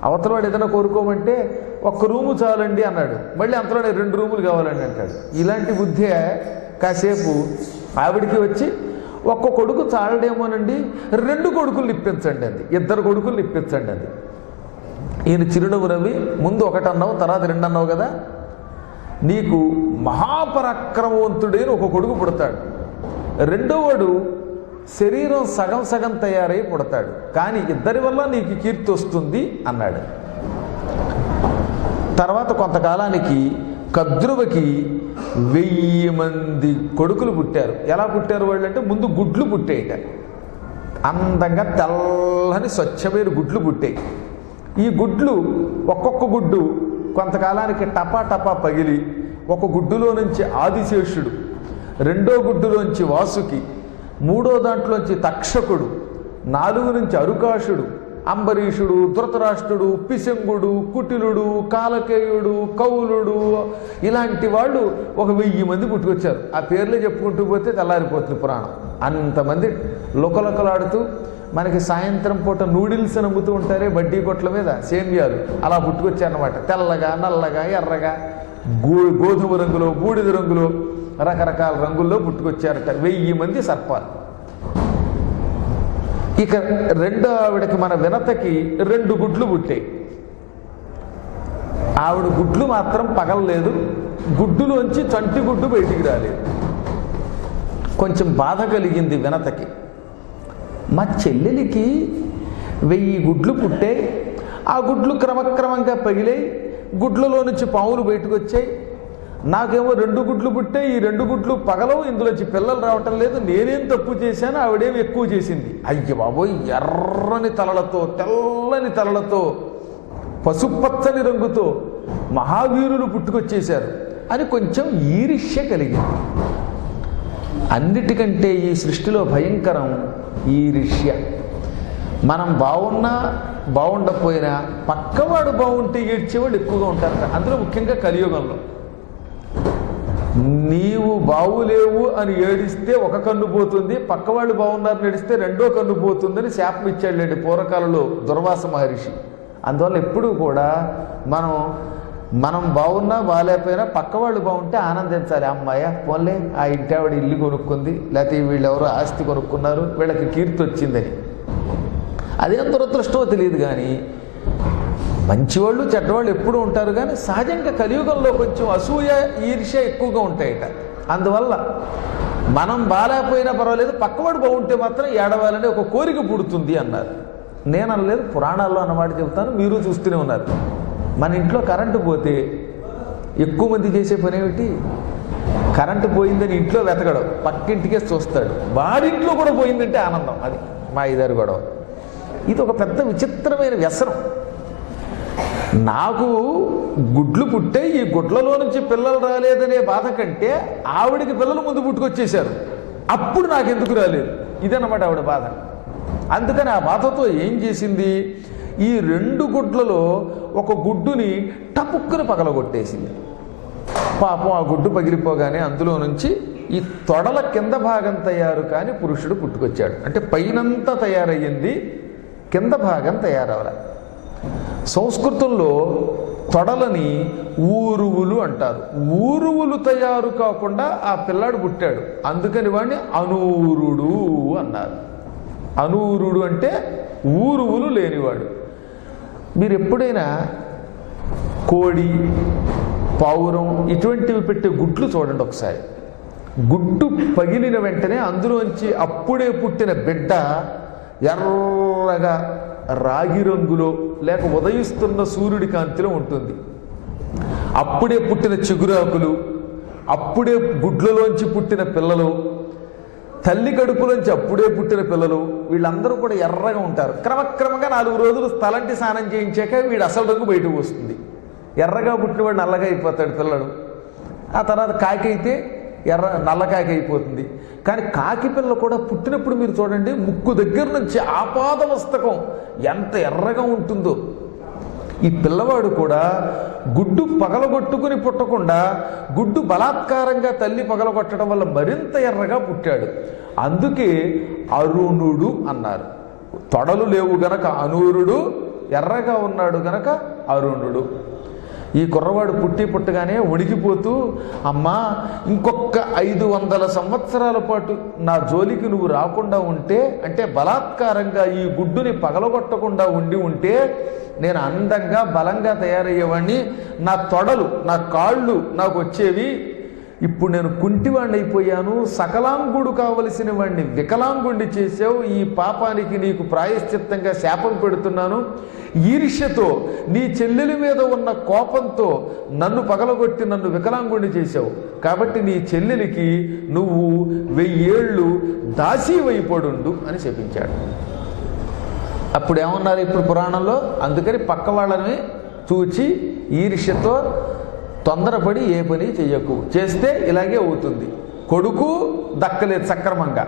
అవతల వాడు ఏదైనా కోరుకోమంటే ఒక్క రూము చాలండి అన్నాడు, మళ్ళీ అంతలోనే 2 రూములు కావాలండి అంటాడు. ఇలాంటి బుద్ధి కాసేపు ఆవిడికి వచ్చి, ఒక్క కొడుకు చాలడేమోనండి, 2 కొడుకులు ఇప్పించండి అంది, 2 కొడుకులు ఇప్పించండి అంది. ఈయన చిరునవ్వు నవ్వి, ముందు 1 అన్నావు, తర్వాత 2 అన్నావు కదా, నీకు మహాపరాక్రమవంతుడైన ఒక కొడుకు పుడతాడు, రెండోవాడు శరీరం సగం సగం తయారై పుడతాడు, కానీ ఇద్దరి వల్ల నీకు కీర్తి వస్తుంది అన్నాడు. తర్వాత కొంతకాలానికి కద్రువకి 1000 మంది కొడుకులు పుట్టారు. ఎలా పుట్టారు వాళ్ళు అంటే, ముందు గుడ్లు పుట్టేయట, అందంగా తెల్లని స్వచ్ఛమైన గుడ్లు పుట్టాయి. ఈ గుడ్లు ఒక్కొక్క గుడ్డు కొంతకాలానికి టపా టపా పగిలి, ఒక గుడ్డులో నుంచి ఆదిశేషుడు, రెండో గుడ్డులోంచి వాసుకి, మూడో దాంట్లోంచి తక్షకుడు, 4 నుంచి అరుకాషుడు, అంబరీషుడు, ధృతరాష్ట్రుడు, పిశంగుడు, కుటిలుడు, కాలకేయుడు, కౌలుడు, ఇలాంటి వాళ్ళు ఒక 1000 మంది పుట్టుకొచ్చారు. ఆ పేర్లే చెప్పుకుంటూ పోతే తెల్లారిపోతుంది పురాణం. అంతమంది లొకలొకలాడుతూ, మనకి సాయంత్రం పూట నూడిల్స్ అని అమ్ముతూ ఉంటారే బడ్డీ కొట్ల మీద, సేమ్యాలు, అలా పుట్టుకొచ్చారన్నమాట. తెల్లగా, నల్లగా, ఎర్రగా, గోధుమ రంగులో, బూడిద రంగులో, రకరకాల రంగుల్లో పుట్టుకొచ్చారట 1000 మంది సర్పాలు. ఇక రెండో ఆవిడకి, మన వినతకి 2 గుడ్లు పుట్టాయి. ఆవిడ గుడ్లు మాత్రం పగలలేదు, గుడ్డులోంచి చంటి గుడ్డు బయటికి రాలేదు. కొంచెం బాధ కలిగింది వినతకి. మా చెల్లెలికి 1000 గుడ్లు పుట్టాయి, ఆ గుడ్లు క్రమక్రమంగా పగిలాయి, గుడ్లలో నుంచి పాములు బయటకు వచ్చాయి. నాకేమో 2 గుడ్లు పుట్టాయి, ఈ 2 గుడ్లు పగలవు, ఇందులోంచి పిల్లలు రావటం లేదు, నేనేం తప్పు చేశాను, ఆవిడేమి ఎక్కువ చేసింది. అయ్య బాబోయ్, ఎర్రని తలలతో, తెల్లని తలలతో, పసుపచ్చని రంగుతో మహావీరులు పుట్టుకొచ్చేశారు అని కొంచెం ఈర్ష్య కలిగింది. అన్నిటికంటే ఈ సృష్టిలో భయంకరం ఈర్ష్య. మనం బాగున్నా బాగుండకపోయినా పక్కవాడు బాగుంటే ఏడ్చేవాళ్ళు ఎక్కువగా ఉంటారట. అందులో ముఖ్యంగా కలియుగంలో నీవు బాగులేవు అని ఏడిస్తే ఒక కన్ను పోతుంది, పక్కవాళ్ళు బాగున్నారని ఏడిస్తే రెండో కన్ను పోతుందని శాపం ఇచ్చాడులేండి పూర్వకాలంలో దుర్వాస మహర్షి. అందువల్ల ఎప్పుడూ కూడా మనం బాగున్నా బాగాలేకపోయినా పక్కవాళ్ళు బాగుంటే ఆనందించాలి. అమ్మాయ పోన్లే ఆ ఇంటి ఆవిడ ఇల్లు కొనుక్కుంది, లేకపోతే వీళ్ళెవరో ఆస్తి కొనుక్కున్నారు, వీళ్ళకి కీర్తి వచ్చిందని. అదేం దురదృష్టమో తెలియదు కానీ మంచివాళ్ళు చెడ్డవాళ్ళు ఎప్పుడూ ఉంటారు. కానీ సహజంగా కలియుగంలో కొంచెం అసూయ ఈర్ష్య ఎక్కువగా ఉంటాయట. అందువల్ల మనం బాగాలేకపోయినా పర్వాలేదు, పక్కవాడు బాగుంటే మాత్రం ఏడవాలని ఒక కోరిక పుడుతుంది అన్నారు. నేను అనలేదు, పురాణాల్లో అన్నమాట చెబుతాను, మీరు చూస్తూనే ఉన్నారు. మన ఇంట్లో కరెంటు పోతే ఎక్కువ మంది చేసే పని ఏమిటి? కరెంటు పోయిందని ఇంట్లో వెతకడం, పక్కింటికే చూస్తాడు. వాడింట్లో కూడా పోయిందంటే ఆనందం. అది మా ఇద్దరు గొడవ. ఇది ఒక పెద్ద విచిత్రమైన వ్యసనం. నాకు గుడ్లు పుట్టే, ఈ గుడ్లలో నుంచి పిల్లలు రాలేదనే బాధ కంటే ఆవిడికి పిల్లలు ముందు పుట్టుకొచ్చేశారు, అప్పుడు నాకెందుకు రాలేదు, ఇదన్నమాట ఆవిడ బాధ. అందుకని ఆ బాధతో ఏం చేసింది, ఈ 2 గుడ్లలో ఒక గుడ్డుని టపుక్కుని పగలగొట్టేసింది. పాపం ఆ గుడ్డు పగిలిపోగానే అందులో నుంచి ఈ తొడల కింద భాగం తయారు కాని పురుషుడు పుట్టుకొచ్చాడు. అంటే పైనంతా తయారయ్యింది, కింద భాగం తయారవల. సంస్కృతంలో తొడలని ఊరువులు అంటారు. ఊరువులు తయారు కాకుండా ఆ పిల్లాడు పుట్టాడు, అందుకని వాడిని అనూరుడు అన్నారు. అనూరుడు అంటే ఊరువులు లేనివాడు. మీరు ఎప్పుడైనా కోడి, పావురం ఇటువంటివి పెట్టే గుడ్లు చూడండి ఒకసారి. గుడ్డు పగిలిన వెంటనే అందులోంచి అప్పుడే పుట్టిన బిడ్డ ఎర్రగా రాగి రంగులో లేక ఉదయిస్తున్న సూర్యుడి కాంతిలో ఉంటుంది. అప్పుడే పుట్టిన చిగురాకులు, అప్పుడే గుడ్లలోంచి పుట్టిన పిల్లలు, తల్లి కడుపులోంచి అప్పుడే పుట్టిన పిల్లలు, వీళ్ళందరూ కూడా ఎర్రగా ఉంటారు. క్రమక్రమంగా 4 రోజులు తలంటి స్నానం చేయించాక వీడు అసలు రంగు బయటకు వస్తుంది. ఎర్రగా పుట్టినవాడు నల్లగా అయిపోతాడు పిల్లడు. ఆ తర్వాత కాకి అయితే నల్ల కాకి అయిపోతుంది. కానీ కాకి పిల్ల కూడా పుట్టినప్పుడు మీరు చూడండి, ముక్కు దగ్గర నుంచి ఆపాదమస్తకం ఎంత ఎర్రగా ఉంటుందో. ఈ పిల్లవాడు కూడా గుడ్డు పగలగొట్టుకుని పుట్టకుండా గుడ్డు బలాత్కారంగా తల్లి పగలగొట్టడం వల్ల మరింత ఎర్రగా పుట్టాడు. అందుకే అరుణుడు అన్నారు. తొడలు లేవు గనక అనూరుడు, ఎర్రగా ఉన్నాడు గనక అరుణుడు. ఈ కుర్రవాడు పుట్టగానే వణికిపోతూ, అమ్మా ఇంకొక 500 సంవత్సరాల పాటు నా జోలికి నువ్వు రాకుండా ఉంటే, అంటే బలాత్కారంగా ఈ గుడ్డుని పగలగొట్టకుండా ఉంటే నేను అందంగా బలంగా తయారయ్యేవాడిని, నా తొడలు నా కాళ్ళు నాకు వచ్చేవి. ఇప్పుడు నేను కుంటివాణ్ణి అయిపోయాను, సకలాంగుడు కావలసిన వాడిని వికలాంగుణ్ణి చేసావు. ఈ పాపానికి నీకు ప్రాయశ్చిత్తంగా శాపం పెడుతున్నాను. ఈర్ష్యతో నీ చెల్లెలి మీద ఉన్న కోపంతో నన్ను పగలగొట్టి నన్ను వికలాంగుణ్ణి చేశావు. కాబట్టి నీ చెల్లెలికి నువ్వు 1000 ఏళ్ళు దాసీవైపడుండు అని చెప్పించాడు. అప్పుడు ఏమన్నారు ఇప్పుడు పురాణంలో? అందుకని పక్క వాళ్ళని చూచి ఈర్ష్యతో తొందరపడి ఏ పని చెయ్యకు, చేస్తే ఇలాగే అవుతుంది. కొడుకు దక్కలేదు సక్రమంగా,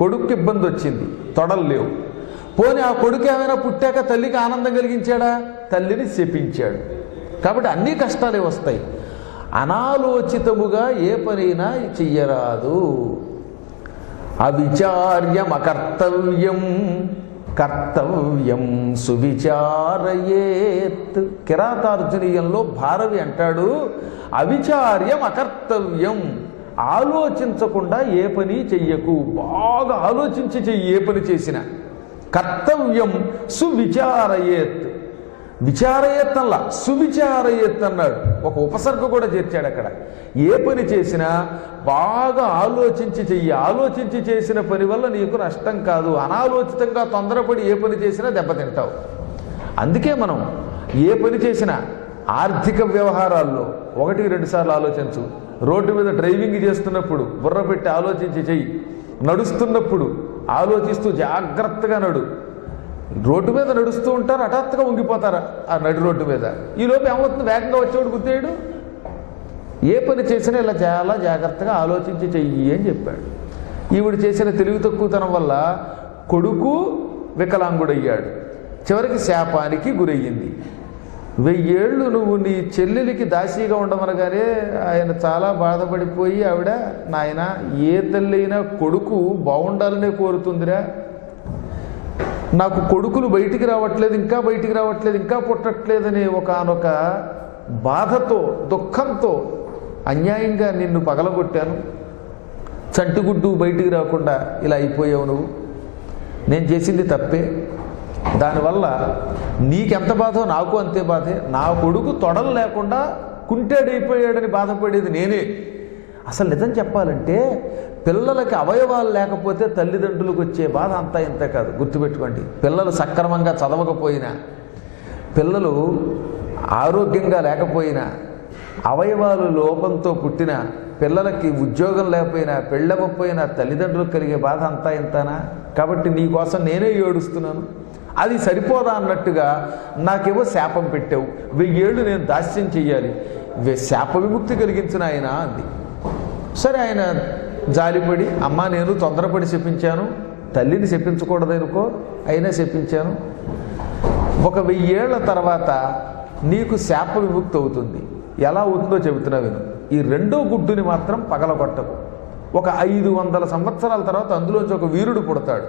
కొడుకు ఇబ్బంది వచ్చింది, తొడలు లేవు. పోనీ ఆ కొడుకు ఏమైనా పుట్టాక తల్లికి ఆనందం కలిగించాడా? తల్లిని శపించాడు. కాబట్టి అన్ని కష్టాలే వస్తాయి. అనాలోచితముగా ఏ పనైనా చెయ్యరాదు. అవిచార్యం అకర్తవ్యం కర్తవ్యం సువిచారయేత్. కిరాతార్జునీయంలో భారవి అంటాడు, అవిచార్యం అకర్తవ్యం, ఆలోచించకుండా ఏ పని చెయ్యకు. బాగా ఆలోచించి చెయ్యి ఏ పని చేసినా. కర్తవ్యం సువిచారయేత్, విచారయేత్ అలా సువిచారయేత్ అన్నాడు. ఒక ఉపసర్గ కూడా చేర్చాడు అక్కడ. ఏ పని చేసినా బాగా ఆలోచించి చెయ్యి. ఆలోచించి చేసిన పని వల్ల నీకు నష్టం కాదు. అనాలోచితంగా తొందరపడి ఏ పని చేసినా దెబ్బతింటావు. అందుకే మనం ఏ పని చేసినా ఆర్థిక వ్యవహారాల్లో 1-2 సార్లు ఆలోచించు. రోడ్డు మీద డ్రైవింగ్ చేస్తున్నప్పుడు బుర్ర పెట్టి ఆలోచించి చెయ్యి. నడుస్తున్నప్పుడు ఆలోచిస్తూ జాగ్రత్తగా నడు. రోడ్డు మీద నడుస్తూ ఉంటారు, హఠాత్తుగా ఉంగిపోతారు ఆ నడి రోడ్డు మీద. ఈ లోపు ఏమవుతుంది, వేగంగా వచ్చేవాడు గుద్దేయడు. ఏ పని చేసినా ఇలా చాలా జాగ్రత్తగా ఆలోచించి చెయ్యి అని చెప్పాడు. ఈవిడ చేసిన తెలివి తక్కువతనం వల్ల కొడుకు వికలాంగుడయ్యాడు. చివరికి శాపానికి గురయ్యింది. 1000 ఏళ్ళు నువ్వు నీ చెల్లెలికి దాసీగా ఉండమనగానే ఆయన చాలా బాధపడిపోయి ఆవిడ, నాయన ఏ తల్లి అయినా కొడుకు బాగుండాలనే కోరుతుందిరా, నాకు కొడుకులు బయటికి రావట్లేదు, ఇంకా బయటికి రావట్లేదు, ఇంకా పుట్టట్లేదనే ఒకానొక బాధతో దుఃఖంతో అన్యాయంగా నిన్ను పగలగొట్టాను, చంటిగుడ్డు బయటికి రాకుండా ఇలా అయిపోయావు నువ్వు, నేను చేసింది తప్పే, దానివల్ల నీకెంత బాధో నాకు అంతే బాధే, నా కొడుకు తొడలు లేకుండా కుంటాడైపోయాడని బాధపడేది నేనే. అసలు నిజం చెప్పాలంటే పిల్లలకి అవయవాలు లేకపోతే తల్లిదండ్రులకు వచ్చే బాధ అంతా ఇంత కాదు, గుర్తుపెట్టుకోండి. పిల్లలు సక్రమంగా చదవకపోయినా, పిల్లలు ఆరోగ్యంగా లేకపోయినా, అవయవాలు లోపంతో పుట్టిన పిల్లలకి ఉద్యోగం లేకపోయినా, పెళ్ళకపోయినా తల్లిదండ్రులకు కలిగే బాధ అంతా ఇంతనా. కాబట్టి నీ కోసం నేనే ఏడుస్తున్నాను, అది సరిపోదా అన్నట్టుగా నాకేమో శాపం పెట్టావు, 1000 ఏళ్ళు నేను దాస్యం చెయ్యాలి, శాప విముక్తి కలిగించిన ఆయన అంది. సరే ఆయన జాలిపడి, అమ్మ నేను తొందరపడి చెప్పించాను, తల్లిని చెప్పించకూడదనుకో, అయినా చెప్పించాను, ఒక 1000 ఏళ్ల తర్వాత నీకు శాప విముక్తి అవుతుంది. ఎలా అవుతుందో చెబుతున్నా విను. ఈ రెండో గుడ్డుని మాత్రం పగలగొట్టకు. ఒక 500 సంవత్సరాల తర్వాత అందులోంచి ఒక వీరుడు పుడతాడు,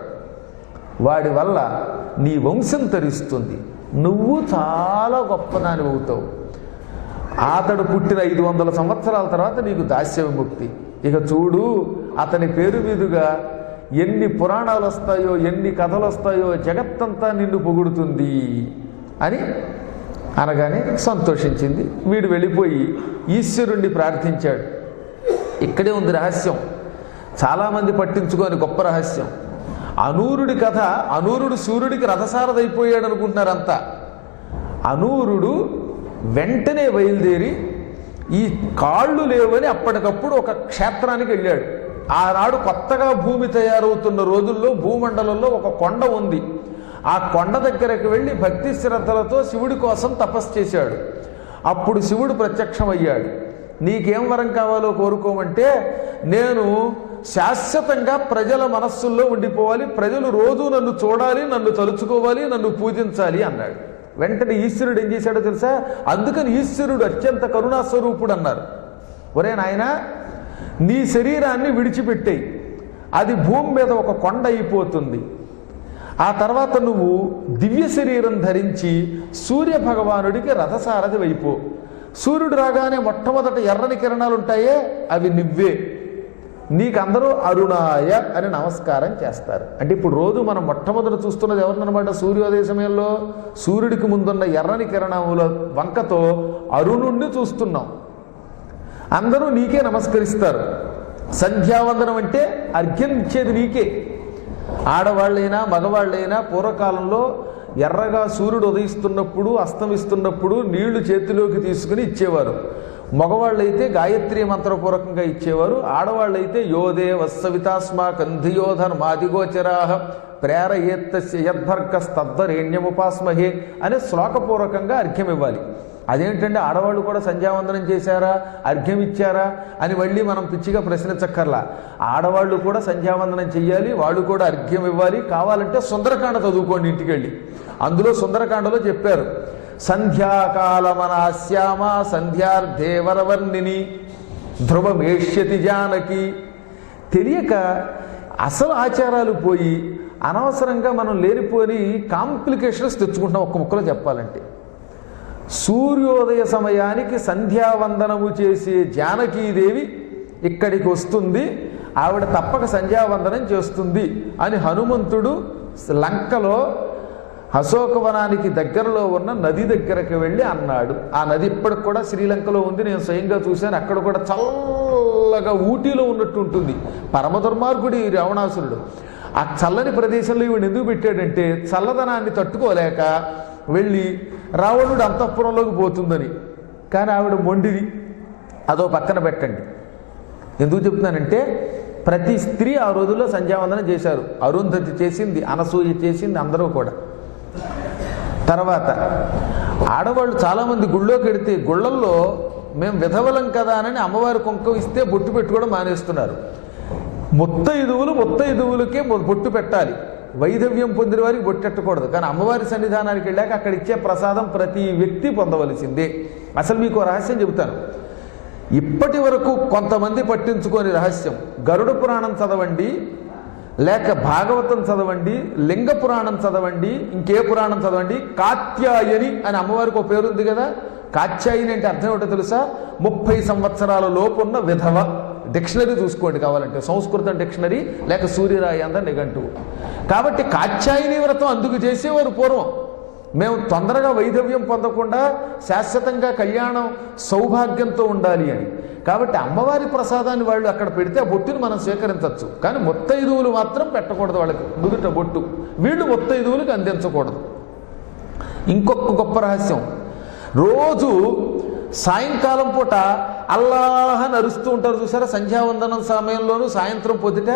వాడి వల్ల నీ వంశం తరిస్తుంది, నువ్వు చాలా గొప్పదాని అవుతావు. అతడు పుట్టిన 500 సంవత్సరాల తర్వాత నీకు దాస్య విముక్తి. ఇక చూడు, అతని పేరు మీదుగా ఎన్ని పురాణాలు వస్తాయో, ఎన్ని కథలు వస్తాయో, జగత్తంతా నిన్ను పొగుడుతుంది అని అనగానే సంతోషించింది. వీడు వెళ్ళిపోయి ఈశ్వరుణ్ణి ప్రార్థించాడు. ఇక్కడే ఉంది రహస్యం, చాలామంది పట్టించుకోని గొప్ప రహస్యం. అనూరుడి కథ, అనూరుడు సూర్యుడికి రథసారథైపోయాడు అనుకుంటున్నారంతా. అనూరుడు వెంటనే బయలుదేరి ఈ కాళ్ళు లేవని అప్పటికప్పుడు ఒక క్షేత్రానికి వెళ్ళాడు. ఆనాడు కొత్తగా భూమి తయారవుతున్న రోజుల్లో భూమండలంలో ఒక కొండ ఉంది. ఆ కొండ దగ్గరకు వెళ్ళి భక్తి శ్రద్ధలతో శివుడి కోసం తపస్సు చేశాడు. అప్పుడు శివుడు ప్రత్యక్షమయ్యాడు. నీకేం వరం కావాలో కోరుకోమంటే, నేను శాశ్వతంగా ప్రజల మనస్సుల్లో ఉండిపోవాలి, ప్రజలు రోజు నన్ను చూడాలి, నన్ను తలుచుకోవాలి, నన్ను పూజించాలి అన్నాడు. వెంటనే ఈశ్వరుడు ఏం చేశాడో తెలుసా? అందుకని ఈశ్వరుడు అత్యంత కరుణాస్వరూపుడు అన్నారు. ఒరే నాయనా, నీ శరీరాన్ని విడిచిపెట్టేయి, అది భూమి మీద ఒక కొండ అయిపోతుంది. ఆ తర్వాత నువ్వు దివ్య శరీరం ధరించి సూర్య భగవానుడికి రథసారథి వైపో. సూర్యుడు రాగానే మొట్టమొదట ఎర్రని కిరణాలు ఉంటాయే, అవి నువ్వే. నీకందరూ అరుణాయ అని నమస్కారం చేస్తారు. అంటే ఇప్పుడు రోజు మనం మొట్టమొదట చూస్తున్నది ఎవరినమాట? సూర్యోదయ సమయంలో సూర్యుడికి ముందున్న ఎర్రని కిరణముల వంకతో అరుణుణ్ణి చూస్తున్నాం. అందరూ నీకే నమస్కరిస్తారు. సంధ్యావందనం అంటే అర్ఘ్యం ఇచ్చేది నీకే. ఆడవాళ్ళైనా మగవాళ్ళైనా పూర్వకాలంలో ఎర్రగా సూర్యుడు ఉదయిస్తున్నప్పుడు అస్తమిస్తున్నప్పుడు నీళ్లు చేతిలోకి తీసుకుని ఇచ్చేవారు. మగవాళ్ళైతే గాయత్రీ మంత్రపూర్వకంగా ఇచ్చేవారు. ఆడవాళ్ళైతే యోదే వత్సవితాస్మా కంధియోధర్ మాదిగోచరాహ ప్రేరయేత్తస్య యద్భర్గస్తద్దరేణ్యముపాస్మహే అనే శ్లోకపూర్వకంగా అర్ఘ్యం ఇవ్వాలి. అదేంటంటే ఆడవాళ్ళు కూడా సంధ్యావందనం చేశారా, అర్ఘ్యం ఇచ్చారా అని మళ్ళీ మనం పిచ్చిగా ప్రశ్నించక్కర్లా. ఆడవాళ్ళు కూడా సంధ్యావందనం చెయ్యాలి, వాళ్ళు కూడా అర్ఘ్యం ఇవ్వాలి. కావాలంటే సుందరకాండ చదువుకోండి ఇంటికి వెళ్ళి. అందులో సుందరకాండలో చెప్పారు, సంధ్యాకాలమనాశ్యామ సంధ్యార్ధేవరవర్ణిని ధ్రువమేష్యతి జానకి. తెలియక అసలు ఆచారాలు పోయి అనవసరంగా మనం లేనిపోని కాంప్లికేషన్స్ తెచ్చుకుంటున్నాం. ఒక్క ముక్కలో చెప్పాలంటే, సూర్యోదయ సమయానికి సంధ్యావందనము చేసే జానకీదేవి ఇక్కడికి వస్తుంది, ఆవిడ తప్పక సంధ్యావందనం చేస్తుంది అని హనుమంతుడు లంకలో అశోకవనానికి దగ్గరలో ఉన్న నది దగ్గరకు వెళ్ళి అన్నాడు. ఆ నది ఇప్పటికి కూడా శ్రీలంకలో ఉంది, నేను స్వయంగా చూశాను. అక్కడ కూడా చల్లగా ఊటీలో ఉన్నట్టు ఉంటుంది. పరమ దుర్మార్గుడి రావణాసురుడు ఆ చల్లని ప్రదేశంలో ఈవిడ ఎందుకు పెట్టాడంటే, చల్లదనాన్ని తట్టుకోలేక వెళ్ళి రావణుడు అంతఃపురంలోకి పోతుందని. కానీ ఆవిడ మొండిది, అదో పక్కన పెట్టండి. ఎందుకు చెప్తున్నానంటే, ప్రతి స్త్రీ ఆ రోజుల్లో సంధ్యావందనం చేశారు. అరుంధతి చేసింది, అనసూయ చేసింది, అందరూ కూడా. తర్వాత ఆడవాళ్ళు చాలామంది గుళ్ళోకి వెడితే గుళ్ళల్లో మేము విధవలం కదా అని అమ్మవారి కుంకం ఇస్తే బొట్టు పెట్టుకోవడం మానేస్తున్నారు. ముత్తైదువులకే బొట్టు పెట్టాలి, వైధవ్యం పొందిన వారికి బొట్టెట్టకూడదు. కానీ అమ్మవారి సన్నిధానానికి వెళ్ళాక అక్కడ ఇచ్చే ప్రసాదం ప్రతి వ్యక్తి పొందవలసిందే. అసలు మీకు రహస్యం చెబుతాను. ఇప్పటి వరకు కొంతమంది పట్టించుకోని రహస్యం. గరుడ పురాణం చదవండి, లేక భాగవతం చదవండి, లింగ పురాణం చదవండి, ఇంకే పురాణం చదవండి, కాత్యాయని అని అమ్మవారికి ఒక పేరు ఉంది కదా. కాత్యాయని అంటే అర్థం ఏమిటో తెలుసా? 30 సంవత్సరాల లోపున్న విధవ. డిక్షనరీ చూసుకోండి కావాలంటే, సంస్కృతం డిక్షనరీ లేక సూర్యరాయంద నిఘంటువు. కాబట్టి కాత్యాయని వ్రతం అందుకు చేసేవారు పూర్వం. మేము తొందరగా వైధవ్యం పొందకుండా శాశ్వతంగా కళ్యాణం సౌభాగ్యంతో ఉండాలి అని. కాబట్టి అమ్మవారి ప్రసాదాన్ని వాళ్ళు అక్కడ పెడితే ఆ బొట్టుని మనం స్వీకరించవచ్చు. కానీ ముత్తైదువులు మాత్రం పెట్టకూడదు, వాళ్ళకి నుదుట బొట్టు. వీళ్ళు ముత్తైదువులకు అందించకూడదు. ఇంకొక గొప్ప రహస్యం, రోజు సాయంకాలం పూట అల్లాహ్ అని అరుస్తూ ఉంటారు చూసారా, సంధ్యావందనం సమయంలోనూ సాయంత్రం పొద్దుట.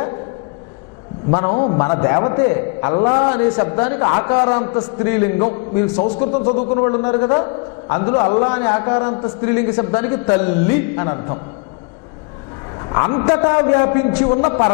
మనం మన దేవతే అల్లా అనే శబ్దానికి ఆకారాంత స్త్రీలింగం. మీరు సంస్కృతం చదువుకున్న వాళ్ళు ఉన్నారు కదా, అందులో అల్లా అనే ఆకారాంత స్త్రీలింగ శబ్దానికి తల్లి అని అర్థం. అంతటా వ్యాపించి ఉన్న పరమ